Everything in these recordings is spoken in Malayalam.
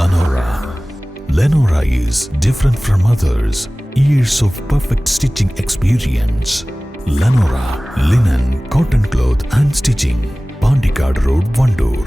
Lenora. Lenora is different from others. Years of perfect stitching experience. Lenora linen, cotton cloth and stitching. Pandikad Road, Vandoor.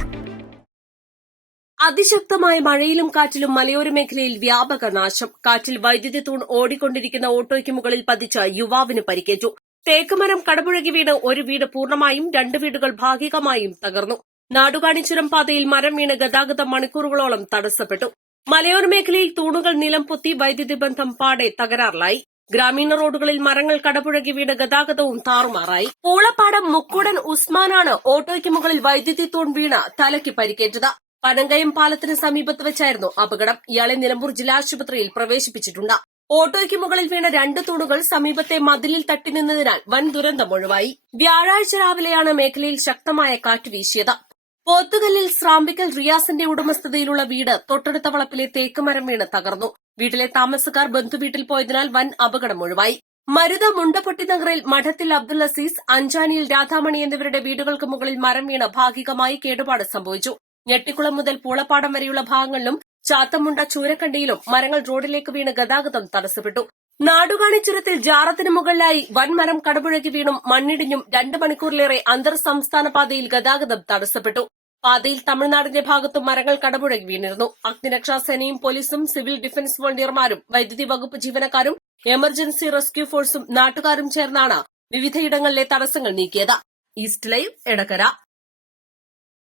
അതിശക്തമായ മഴയിലും കാറ്റിലും മലയോര മേഖലയിൽ വ്യാപക നാശം കാറ്റിൽ വൈദ്യുതി തൂൺ ഓടിക്കൊണ്ടിരിക്കുന്ന ഓട്ടോയ്ക്ക് മുകളിൽ പതിച്ച യുവാവിന് പരിക്കേറ്റു തേക്കുമരം കടപുഴകി വീണ് ഒരു വീട് പൂർണമായും രണ്ട് വീടുകൾ ഭാഗികമായും തകർന്നു നാടുകാണിച്ചുരം പാതയിൽ മരം വീണ് ഗതാഗതം മണിക്കൂറുകളോളം തടസ്സപ്പെട്ടു. മലയോര മേഖലയിൽ തൂണുകൾ നിലം പൊത്തി വൈദ്യുതി ബന്ധം പാടെ തകരാറിലായി. ഗ്രാമീണ റോഡുകളിൽ മരങ്ങൾ കടപുഴകി വീണ് ഗതാഗതവും താറുമാറായി. പൂളപ്പാടം മുക്കുടൻ ഉസ്മാനാണ് ഓട്ടോയ്ക്ക് മുകളിൽ വൈദ്യുതി തൂൺ വീണ് തലയ്ക്ക് പരിക്കേറ്റത്. പനങ്കയം പാലത്തിന് സമീപത്ത് വെച്ചായിരുന്നു അപകടം. ഇയാളെ നിലമ്പൂർ ജില്ലാശുപത്രിയിൽ പ്രവേശിപ്പിച്ചിട്ടുണ്ട്. ഓട്ടോയ്ക്ക് മുകളിൽ വീണ രണ്ട് തൂണുകൾ സമീപത്തെ മതിലിൽ തട്ടി നിന്നതിനാൽ വൻ ദുരന്തം ഒഴിവായി. വ്യാഴാഴ്ച രാവിലെയാണ് മേഖലയിൽ ശക്തമായ കാറ്റ് വീശിയത്. പോത്തുകല്ലിൽ സ്രാമ്പിക്കൽ റിയാസിന്റെ ഉടമസ്ഥതയിലുള്ള വീട് തൊട്ടടുത്ത വളപ്പിലെ തേക്കുമരം വീണ് തകർന്നു. വീട്ടിലെ താമസക്കാർ ബന്ധുവീട്ടിൽ പോയതിനാൽ വൻ അപകടം ഒഴിവായി. മരുത മുണ്ടപ്പൊട്ടി നഗറിൽ മഠത്തിൽ അബ്ദുൽ അസീസ് അഞ്ചാനിയിൽ രാധാമണി എന്നിവരുടെ വീടുകൾക്ക് മുകളിൽ മരം വീണ് ഭാഗികമായി കേടുപാട് സംഭവിച്ചു. ഞെട്ടിക്കുളം മുതൽ പൂളപ്പാടം വരെയുള്ള ഭാഗങ്ങളിലും ചാത്തമുണ്ട ചൂരക്കണ്ടിയിലും മരങ്ങൾ റോഡിലേക്ക് വീണ് ഗതാഗതം തടസ്സപ്പെട്ടു. നാടുകാണി ചുരത്തിൽ ജാറത്തിന് മുകളിലായി വൻമരം കടപുഴകി വീണും മണ്ണിടിഞ്ഞും രണ്ട് മണിക്കൂറിലേറെ അന്തർ സംസ്ഥാന പാതയിൽ ഗതാഗതം തടസ്സപ്പെട്ടു. പാതയിൽ തമിഴ്നാടിന്റെ ഭാഗത്തും മരങ്ങൾ കടപുഴകി വീണിരുന്നു. അഗ്നിരക്ഷാ സേനയും പോലീസും സിവിൽ ഡിഫൻസ് വോളണ്ടിയർമാരും വൈദ്യുതി വകുപ്പ് ജീവനക്കാരും എമർജൻസി റെസ്ക്യൂ ഫോഴ്സും നാട്ടുകാരും ചേർന്നാണ് വിവിധയിടങ്ങളിലെ തടസ്സങ്ങൾ നീക്കിയത്. East live Edakkara.